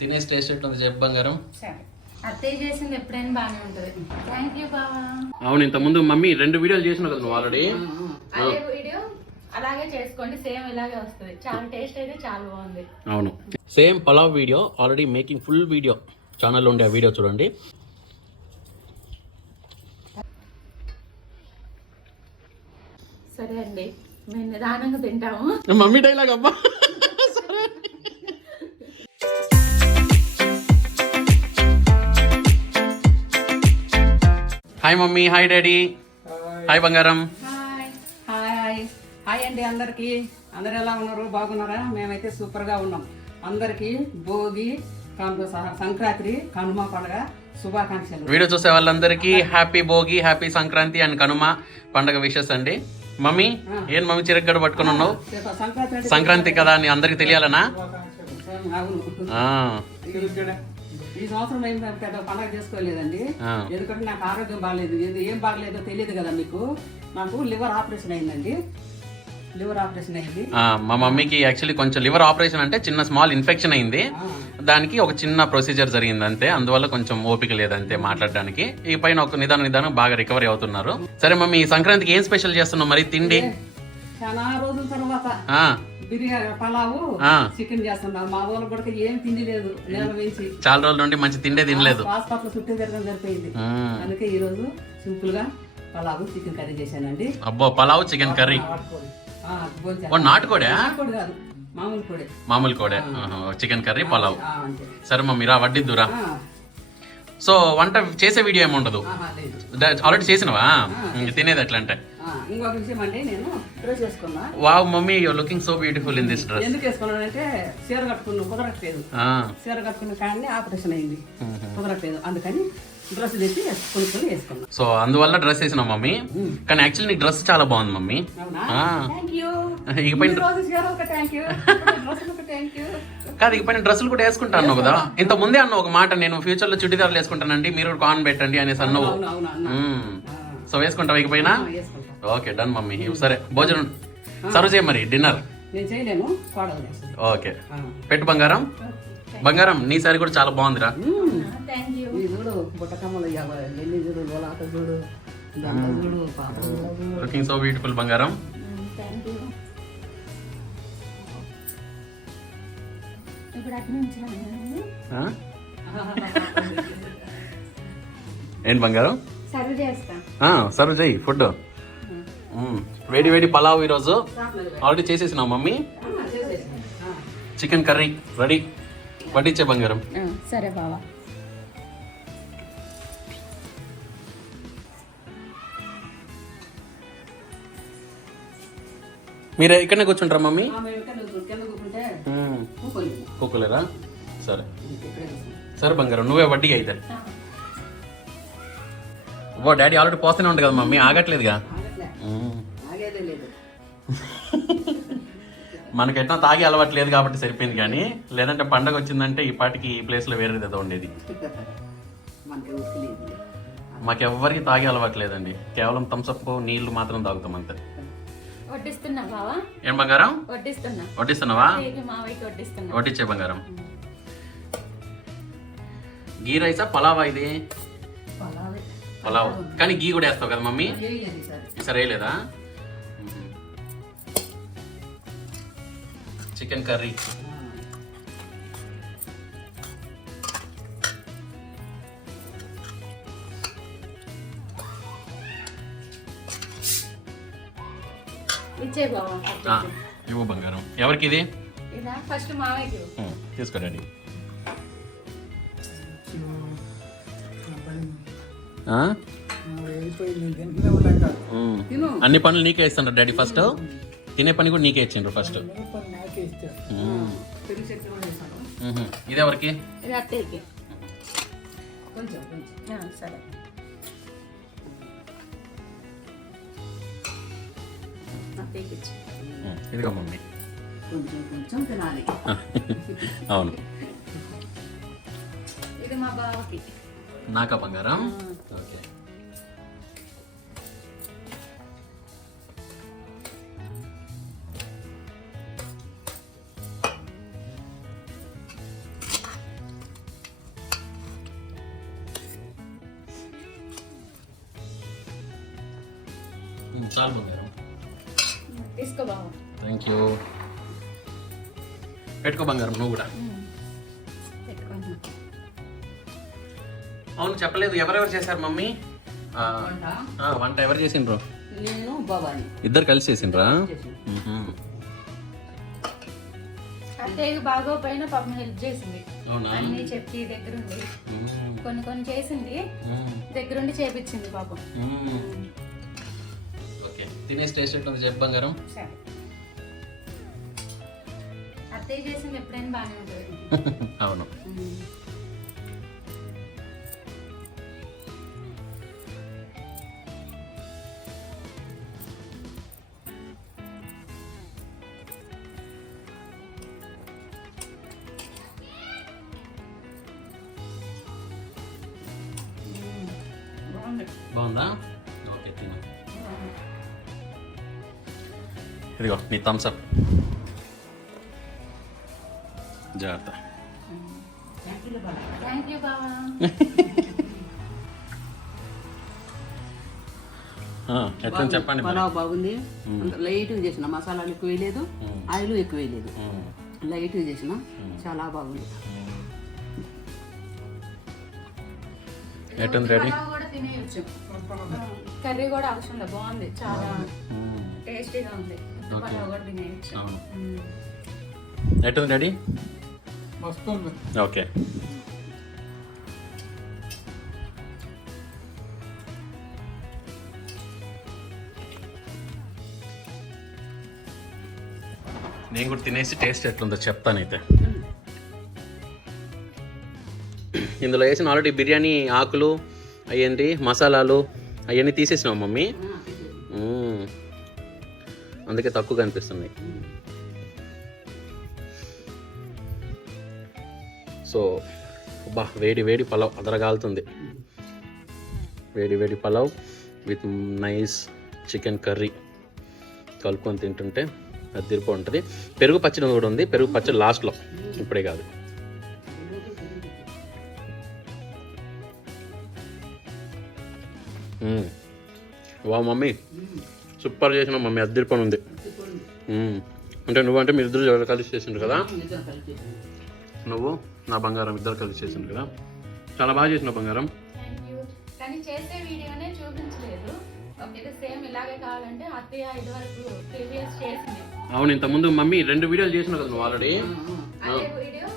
తినేసి టేస్ట్ ఎట్లుంది చెప్పు బంగారం. అత్తయ్య చేసింది ఎప్పుడైనా బాగానే ఉంటది. థ్యాంక్ యూ బావా. అవును, ఇంత ముందు మమ్మీ 2 వీడియోలు చేసినావు కదా నువ్వు ఆల్రెడీ. అదే వీడియో అలాగే చేసుకోండి, సేమ్ ఇలాగే వస్తుంది. చాలా టేస్ట్ అయితే చాలా బాగుంది. అవును, same pulao video already making full video ఛానల్లో ఉండే ఆ వీడియో చూడండి. సరే అండి, మేము నిదానంగా తింటాము. మమ్మీ డైలాగ్ అబ్బా. Hi mummy, hi daddy, hi బంగారం. హాయ్ హాయ్ హాయ్ అండి అందరికి. అందరు ఎలా ఉన్నారు? బాగున్నారా? మేమైతే సూపర్ గా ఉన్నాం. అందరికి భోగి, సంక్రాంతి, కనుమ పండుగ శుభాకాంక్షలు. వీడియో చూసే వాళ్ళందరికీ happy Bhogi, happy Sankranti and Kanuma పండుగ విషెస్ అండి. మమ్మీ ఏం మమ్మీ చిరగ్గడ పట్టుకుని ఉన్నావు? సంక్రాంతి కదా అని అందరికి తెలియాలనా? ఈ సంవత్సరం మేము పెద్ద పండుగ చేసుకోలేదండి. ఎందుకంటే నాకు ఆరోగ్యం బాగాలేదు. ఏం బాగలేదో తెలియదు కదా మీకు. నాకు లివర్ ఆపరేషన్ అయిందండి. మా మమ్మీకి యాక్చువల్లీ కొంచెం లివర్ ఆపరేషన్ అంటే చిన్న స్మాల్ ఇన్ఫెక్షన్ అయింది. దానికి ఒక చిన్న ప్రొసీజర్ జరిగింది అంతే. అందువల్ల కొంచెం ఓపిక లేదంతే మాట్లాడడానికి. ఈ పైన ఒక నిదానం బాగా రికవరీ అవుతున్నారు. సరే మమ్మీ, ఈ సంక్రాంతికి ఏం స్పెషల్ చేస్తున్నావు మరి తిండి? చాలా రోజుల తర్వాత బిర్యానీ, పలావు, చికెన్ చేస్తున్నాం. మా ఊళ్ళో కూడా ఏం తిండి లేదు. నేల వేసి చాలా రోజుల నుండి మంచి తిండే తినలేదు. హాస్పిటల్ చుట్టూ తిరగడం సరిపోయింది. అందుకే ఈ రోజు సింపుల్ గా పలావు చికెన్ కర్రీ చేశానండి. అబ్బో, పలావు చికెన్ కర్రీ. నాటుకోడే? కాదు, మామూలు కోడే. Chicken curry pulao. సరే మమ్మీ రా వడ్డిద్దురా. సో వంట చేసే వీడియో ఏమి ఉండదు, ఆల్రెడీ చేసినవా? తినేది ఎట్లా అంటే ఇంకొక విషయం అండి, నేను డ్రెస్ వేసుకున్నా. Wow mummy, you are looking so beautiful in this dress. ఎందుకు వేసుకున్నానంటే చీర కట్టుకున్నా కుదరట్లేదు. చీర కట్టుకున్న కానీ ఆపరేషన్ అయింది, కుదరట్లేదు. అందుకని డ్రెస్ తెచ్చి కొనుక్కొని వేసుకున్నా. సో అందువల్ల డ్రెస్ వేసినావు మమ్మీ. కానీ యాక్చువల్లీ నీకు డ్రెస్ చాలా బాగుంది మమ్మీ. కాదు, ఇక పైన డ్రెస్సులు కూడా వేసుకుంటాను కదా. ఇంత ముందే అన్న ఒక మాట, నేను ఫ్యూచర్ లో చుడిదారులు వేసుకుంటానండి, మీరు కాన్ పెట్టండి అనేసి అన్నావు. సో వేసుకుంటావు ఇక పైన? Okay done mummy. సరే భోజనం సర్వ్ చేయ మరి, డిన్నర్. ఓకే పెట్టు బంగారం. బంగారం నీ సారీ కూడా చాలా బాగుందిరా. లుకింగ్ సో బ్యూటిఫుల్ బంగారం. ఏంటి బంగారం? సర్వ్ చేయి ఫుడ్. వేడి వేడి పలావ్ ఈరోజు ఆల్రెడీ చేసేసినావు మమ్మీ. చికెన్ కర్రీ రెడీ, వడ్డించే బంగారం. సరే బావా. మీరు ఇక్కడనే కూర్చుంటారా మమ్మీ? కూకోలేరా? సరే సరే బంగారం, నువ్వే వడ్డీ అయితే. ఓ డాడీ ఆల్రెడీ పోస్తూనే ఉంటుంది కదా మమ్మీ, ఆగట్లేదుగా. మనకెట్లా తాగి అలవాట్లేదు కాబట్టి సరిపోయింది. కానీ లేదంటే పండగ వచ్చిందంటే ఈ పాటికి ఈ ప్లేస్ లో వేరేది ఏదో ఉండేది. మాకెవ్వరికి తాగి అలవాట్లేదండి, కేవలం థమ్స్అప్ నీళ్లు మాత్రం తాగుతాం అంతే. ఏం బంగారం? వడ్డిస్తున్నావా? వడ్డించే బంగారం. గీ రైసా పలావా ఇది? పలావ్, కానీ గీ కూడా వేస్తావు కదా మమ్మీ? సరే లేదా? Chicken curry. ఇవ్వు బంగారం. ఎవరికి ఇది? తీసుకోండి. అన్ని పనులు నీకే ఇస్తాను డాడీ. ఫస్ట్ తినే పని కూడా నీకే ఇచ్చిండ్రు ఫస్ట్. ఇది ఎవరికి? ఇదిగో మమ్మీ. అవును, ఇది మా బావకి. నాకా బంగారం? ఓకే. చాలు బంగారం. తీసుకో బాబు. Thank you. పెట్టుకో బంగారం నువ్వు కూడా. పెట్టుకోండి. అవును చెప్పలేదు, ఎవరెవరు చేశారు మమ్మీ? వంట ఎవరు చేసిండ్రు? నేను భవాని ఇద్దరు కలిసి చేసిండ్రా? అత్తయ్యకి బాగోపోయినా పాపం హెల్ప్ చేసింది. అవునా? అన్ని చెప్పి దగ్గరుండి కొన్ని చేసింది, దగ్గరుండి చేపించింది పాపం. ఓకే, తినేసి టేస్ట్ ఎట్లుంది చెప్పు బంగారం. సరే, అత్తయ్య చేసింది ఎప్పుడైనా బాగానే ఉంటుంది. అవును. బాగుందా? ఓకే తిను. ఇదిగో నీ థమ్స్ అప్. జాగ్రత్త. థ్యాంక్ యూ బాబా. ఎట్లా చెప్పండి మరి. పలావ్ బాగుంది. లైట్గా చేసిన, మసాలాలు ఎక్కువ వేయలేదు, ఆయిల్ ఎక్కువ వేయలేదు, లైట్గా చేసిన, చాలా బాగుంది. ఎట్టుంది రెడీ? పలావ్ కూడా తినేయచ్చు, కర్రీ కూడా అవసరం లేదు, బాగుంది, చాలా టేస్టీగా ఉంది. పలావ్ కూడా తినేయచ్చు. అవును. ఎట్టుంది రెడీ? ఓకే. నేను కూడా తినేసి టేస్ట్ ఎట్లుందో చెప్తానైతే. ఇందులో వేసిన ఆల్రెడీ బిర్యానీ ఆకులు అయ్యేంటి మసాలాలు అవన్నీ తీసేసినావు మమ్మీ, అందుకే తక్కువ కనిపిస్తున్నాయి. సో బా వేడి వేడి పలావ్ అదరగాలుతుంది. వేడి వేడి pulao with nice chicken curry కలుపుకొని తింటుంటే అది తిరిపో ఉంటుంది. పెరుగు పచ్చడి కూడా ఉంది, పెరుగు పచ్చడి లాస్ట్లో, ఇప్పుడే కాదు. వా మమ్మీ సూపర్ చేసిన మమ్మీ, అద్దరిపోయి ఉంది. అంటే నువ్వంటే మీరు ఇద్దరు కలిసి చేసిండ్రు కదా, నువ్వు నా బంగారం ఇద్దరు కలిసి చేసిండ్రు కదా, చాలా బాగా చేసిన బంగారం. Thank you. కానీ చేసే వీడియోనే చూపించలేదు. ఓకే, సేమ్ ఇలాగే కావాలంటే అత్తయ్య ఇదివరకు ప్రీవియస్ చేసింది. అవును, ఇంతకుముందు మమ్మీ 2 వీడియోలు చేసినావు కదా నువ్వు ఆల్రెడీ. అదే వీడియో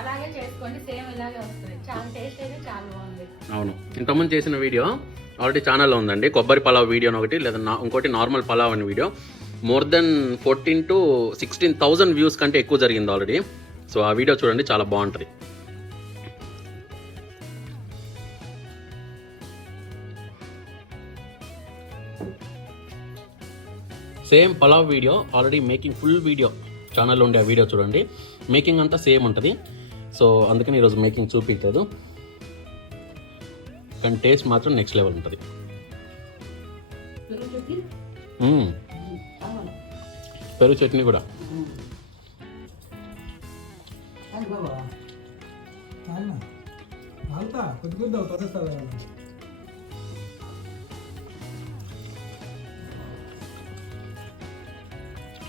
అలాగే చేసుకోండి, సేమ్ ఇలాగే వస్తుంది. చాలా టేస్ట్ అయితే చాలా బాగుంది. అవును, ఇంతకుముందు చేసిన వీడియో ఆల్రెడీ ఛానల్లో ఉందండి. కొబ్బరి పలావ్ వీడియో ఒకటి, లేదా ఇంకోటి నార్మల్ పలావ్ అని video. More than 14,000 to 16,000 views కంటే ఎక్కువ జరిగింది ఆల్రెడీ. సో ఆ వీడియో చూడండి, చాలా బాగుంటుంది. Same pulao video already making full video ఛానల్లో ఉండే ఆ వీడియో చూడండి. మేకింగ్ అంతా సేమ్ ఉంటుంది. సో అందుకని ఈరోజు మేకింగ్ చూపించలేదు, కానీ టేస్ట్ మాత్రం నెక్స్ట్ లెవెల్ ఉంటుంది. పెరుగు చట్నీ కూడా.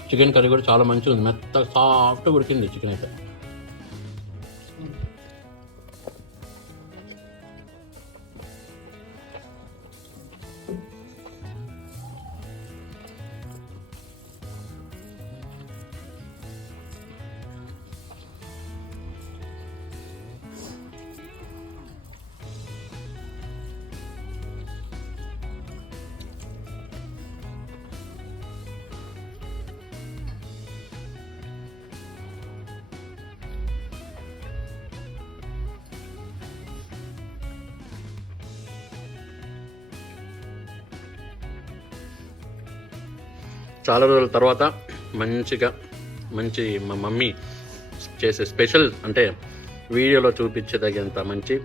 చికెన్ కర్రీ కూడా చాలా మంచిగా ఉంది, మెత్త సాఫ్ట్గా ఉడికింది చికెన్ అయితే. చాలా రోజుల తర్వాత మంచి మా మమ్మీ చేసే స్పెషల్, అంటే వీడియోలో చూపించదగినంత మంచి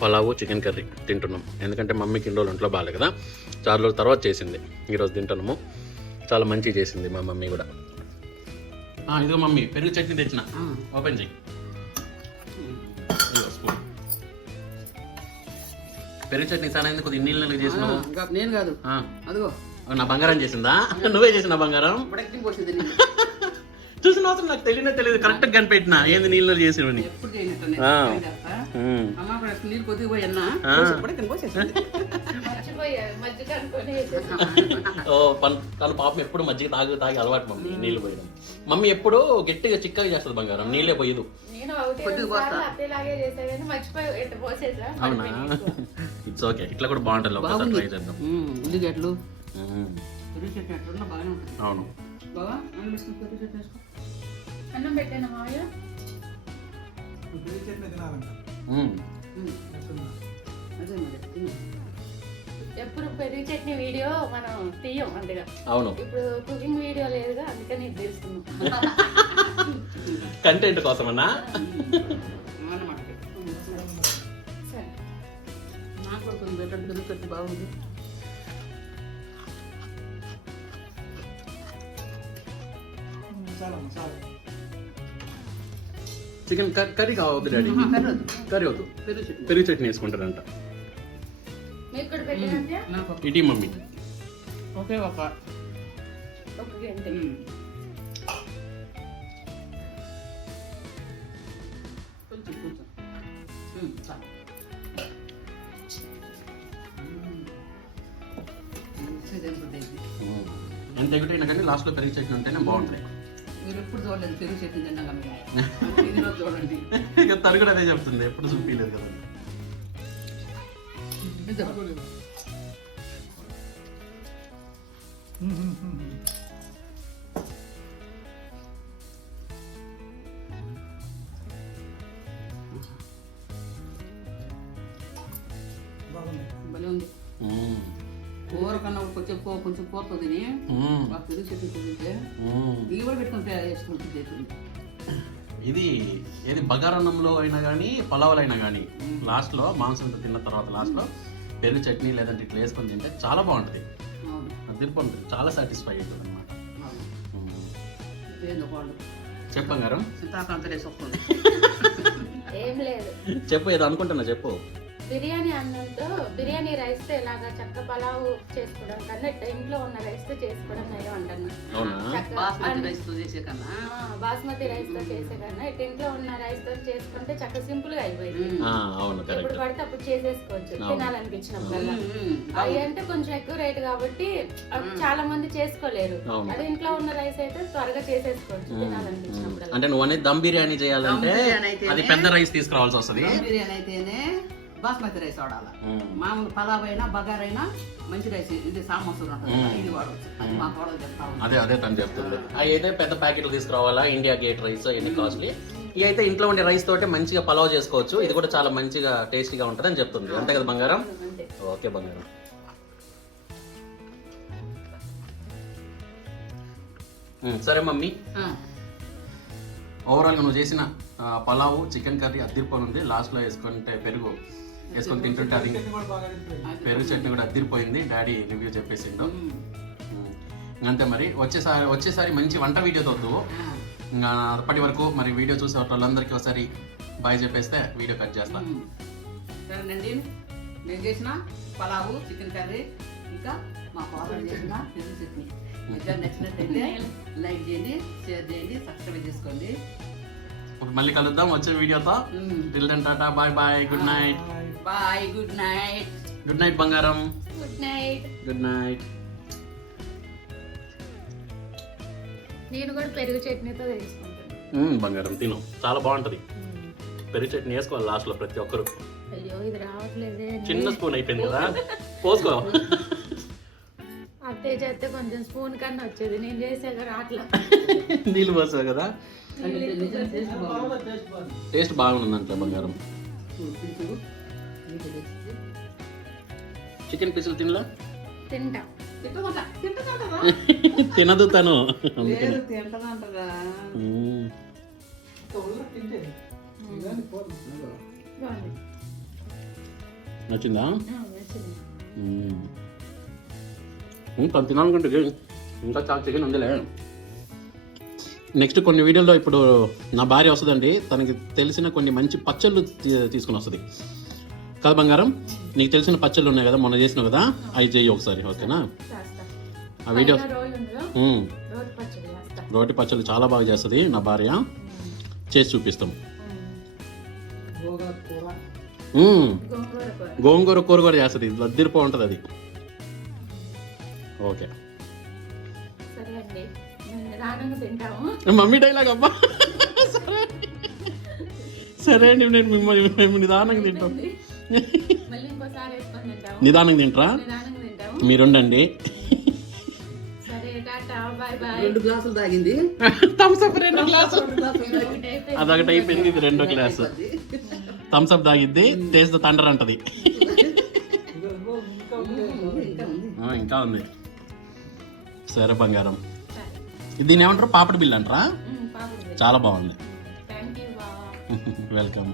పలావు చికెన్ కర్రీ తింటున్నాం. ఎందుకంటే మమ్మీకి ఇన్ని రోజులు ఒంట్లో బాగాలేదు కదా, చాలా రోజుల తర్వాత చేసింది, ఈరోజు తింటున్నాము. చాలా మంచిగా చేసింది మా మమ్మీ కూడా. ఇదిగో మమ్మీ పెరుగు చట్నీ తెచ్చిన, ఓపెన్ చెయ్యి. స్పూన్ పెరుగు చట్నీ చాలా ఎందుకు నీళ్ళు చేసినావు? నేను కాదు, అదిగో నా బంగారం చేసిందా? నువ్వే చేసిన బంగారం? ఉడకటి పోసేది నేను. చూసిన అవసరం నాకు తెలియదు కరెక్ట్ గా కనిపెట్టినా ఏంది నీళ్ళు చేసినవని. ఎప్పుడు చేయనట్టు నేను. ఆ. ట్రై చేస్తా. ఉమ్. అమ్మ కూడా నీళ్ళు కొద్దిగా పోయన్నా ఆ. ఉడకని పోసేసింది. మర్చిపోయారు మధ్య కనుక్కొని ఓ తను పాపం ఎప్పుడు మజ్జిగ తాగి అలవాటు మమ్మీ నీళ్ళు పోయడం. మమ్మీ ఎప్పుడు గట్టిగా చిక్కగా చేస్తుంది బంగారం, నీళ్ళే పోయదు. నేను ఒకటి కొద్దిగా పోస్తా. అత్తేలాగే చేసా కానీ మర్చిపోయి ఎట్ట పోసేసా అవునా? ఇట్స్ ఓకే, ఇట్లా కూడా బాగుంటుంది, ఒకసారి బాగుంది. ట్రై చేద్దాం. ఉల్లిగడ్డలు ఉమ్. పెరుగు చట్నీ అట్లా బాగానే ఉంటుంది. అవును. బావా అన్నం వేసుకుని పెరుగు చట్నీ వేసుకో. అన్నం పెట్టాను మామయ్య. ఉమ్. అదే మరి తిను. ఎప్పుడు పెరుగు చట్నీ వీడియో మనం తీయం అంతగా. అవును, ఇప్పుడు కుకింగ్ వీడియో లేదుగా అందుకని ఇది తీస్తున్నాం. కంటెంట్ కోసమన్నా. అన్నమాట. సరే. నాకు కూడా కొంచెం పెట్టండి, పెరుగు చట్నీ బాగుంది. చికెన్ కర్రీ కావద్దు డాడీ, కర్రీ వద్దు. కర్రీ వద్దు, పెరుగు చట్నీ పెరుగు చట్నీ వేసుకుంటారంట. మీకు కూడా పెట్టినంటే నాకు ఇటీ మమ్మీ. ఒకే ఒక ఒక గంట. కొంచెం చాలు. ఎంత ఎగుటైనా కానీ లాస్ట్ లో పెరుగు చట్నీ ఉంటేనే బాగుంటాయి. మీరు ఎప్పుడు చూడలేదు పెరుగు చట్నీ తిన్నాక ఈరోజు చూడండి. ఇక తను కూడా అదే చెప్తుంది, ఎప్పుడు చూపించలేదు కదా. భలే ఉంది. మ్మ్. కూర కన్నా కొంచెం కొంచెం కూరతో తిని మ్మ్. ఆ పెరుగు చట్నీ తింటే మ్మ్. ఇవి కూడా పెట్టుకుని వేసుకుంటుంది. ఇది ఏది బగారన్నంలో అయినా కానీ పలావులు అయినా కానీ లాస్ట్లో మాంసంతో తిన్న తర్వాత లాస్ట్లో పెరుగు చట్నీ లేదంటే ఇట్లా వేసుకొని తింటే చాలా బాగుంటుంది. అవును అది తిరుపతి చాలా సాటిస్ఫై అవుతుంది అనమాట. అవును. ఏందో వాళ్ళు చెప్పంగారం, సీతాకాంతలే సొప్పండి. ఏం లేదు. చెప్పు, ఏదో అనుకుంటున్నా చెప్పు. బిర్యానీ అన్నంతో బిర్యానీ రైస్ తో ఇలాగా చక్క పలావు చేసుకోవడం కన్నా ఇంట్లో ఉన్న రైస్ తో చేసుకోవడం నేను అంటున్నా. అవునా? బాస్మతి రైస్ తో చేసే కన్నా బాస్మతి రైస్ తో చేసే కన్నా ఇంట్లో ఉన్న రైస్ తో చేసుకుంటే చక్క సింపుల్ గా అయిపోయింది. అవును, ఎప్పుడు కరెక్ట్. పడితే అప్పుడు చేసేసుకోవచ్చు అవును. తినాలనిపించినప్పుడల్లా. అవి అంటే కొంచెం ఎక్కువ రేట్ కాబట్టి చాలా మంది చేసుకోలేరు. అవును. అదే ఇంట్లో ఉన్న రైస్ అయితే త్వరగా చేసేసుకోవచ్చు తినాలనిపించినప్పుడల్లా. అంటే నువ్వు అనేది దమ్ బిర్యానీ చేయాలంటే దమ్ బిర్యానీ అయితేనే- అది పెద్ద రైస్ తీసుకురావాల్సి వస్తుంది. బిర్యానీ అయితేనే బాస్మతి రైస్ వాడాలి. మామూలు పలావ్ అయినా బగార్ అయినా మంచి రైస్ ఇది సామసూర్ ఉంటుంది ఇది వాడవచ్చు. అది మా కోడలు చెప్తా ఉంది. అదే తను చెప్తుంది. అవి అయితే పెద్ద ప్యాకెట్లు తీసుకురావాలా, ఇండియా గేట్ రైస్ ఎన్ని కాస్ట్లీ. ఇవి అయితే ఇంట్లో ఉండే రైస్ తోటే మంచిగా పలావ్ చేసుకోవచ్చు. ఇది కూడా చాలా మంచిగా టేస్టీగా ఉంటుంది అని చెప్తుంది. అంతే కదా బంగారం? అంతే. ఓకే బంగారం. సరే మమ్మీ, ఆ, ఓవరాల్గా నువ్వు చేసిన పలావు చికెన్ కర్రీ అద్దరిపోయింది. లాస్ట్లో వేసుకుంటే పెరుగు వేసుకొని తింటుంటే అది పెరుగు చట్నీ కూడా అద్దరిపోయింది. డాడీ రివ్యూ చెప్పేసిండు. అంతే మరి వచ్చేసారి మంచి వంట వీడియోతో వద్దు. ఆ. ఇంకా అప్పటి వరకు మరి వీడియో చూసే వాళ్ళందరికీ ఒకసారి బాయ్ చెప్పేస్తే వీడియో కట్ చేస్తా. సరేనండి, నేను చేసిన పలావు చికెన్ కర్రీ ఇంకా మా కోడలు చేసిన పెరుగు చట్నీ మీకు నచ్చినట్టయితే లైక్ చేయండి, షేర్ చేయండి, సబ్స్క్రైబ్ చేసుకోండి. మళ్ళీ కలుద్దాం వచ్చే వీడియోతో. Till then tata, bye bye, good night. Bye, good night. Good night బంగారం. Good night. Good night. నేను కూడా పెరుగు చట్నీతో తీసుకుంటాను. బంగారం తిను, చాలా బాగుంటది. పెరుగు చట్నీ వేసుకోవాలి లాస్ట్ లో ప్రతి ఒక్కరు. అయ్యో ఇది రావట్లేదే. చిన్న స్పూన్ అయిపోయింది కదా, పోసుకో. అత్తయ్య చేస్తే కొంచెం స్పూన్ కన్నా వచ్చేది, నేను చేసాక రాట్లా. నీళ్ళు పోసావు కదా, టేస్ట్ బాగుంది అంటే బంగారం. చికెన్ పీసులు తినలా? తింటా. తినదు తను. తింటదంటరా. బాగుంది. నచ్చిందా? నచ్చింది. తను తినాలనుకుంటే ఇంకా చాలా చికెన్ ఉందిలే. నెక్స్ట్ కొన్ని వీడియోలో ఇప్పుడు నా భార్య వస్తుందండి, తనకి తెలిసిన కొన్ని మంచి పచ్చళ్ళు తీసుకుని వస్తుంది కదా బంగారం. నీకు తెలిసిన పచ్చళ్ళు ఉన్నాయి కదా, మొన్న చేసినావు కదా, అవి చెయ్యి ఒకసారి, ఓకేనా? చేస్తా. ఆ వీడియోస్ రోల్ ఉందో రోటి పచ్చడి చేస్తా. రోటి పచ్చళ్ళు చాలా బాగా చేస్తుంది నా భార్య, చేసి చూపిస్తాం. గోంగూర కూర. గోంగూర కూర. గోంగూర కూర కూడా చేస్తుంది, లద్దిరిపో ఉంటుంది అది. ఓకే సరే అండి, మేము నిదానంగా తింటాము. మమ్మీ డైలాగ్ అబ్బా. సరే అండి, నేను మేము నిదానంగా తింటాం. మళ్ళీ ఇంకోసారి వేసుకొని తింటాము. నిదానంగా తింటారా? నిదానంగా తింటాము. మీరుండండి. సరే టాటా, బాయ్ బాయ్. 2 గ్లాసులు తాగింది. Thums Up 2 glass. ఒకటి అయిపోయింది. అదొకటి అయిపోయింది, ఇది 2వ గ్లాసు. థమ్స్అప్ తాగిద్ది, టేస్ట్ తండ్రి అంటది. ఇంకా ఉంది. సరే బంగారం, దీన్ని ఏమంటారు? పాపడి బిల్ అంటారా? పాపడు. చాలా బాగుంది. Thank you. వెల్కమ్.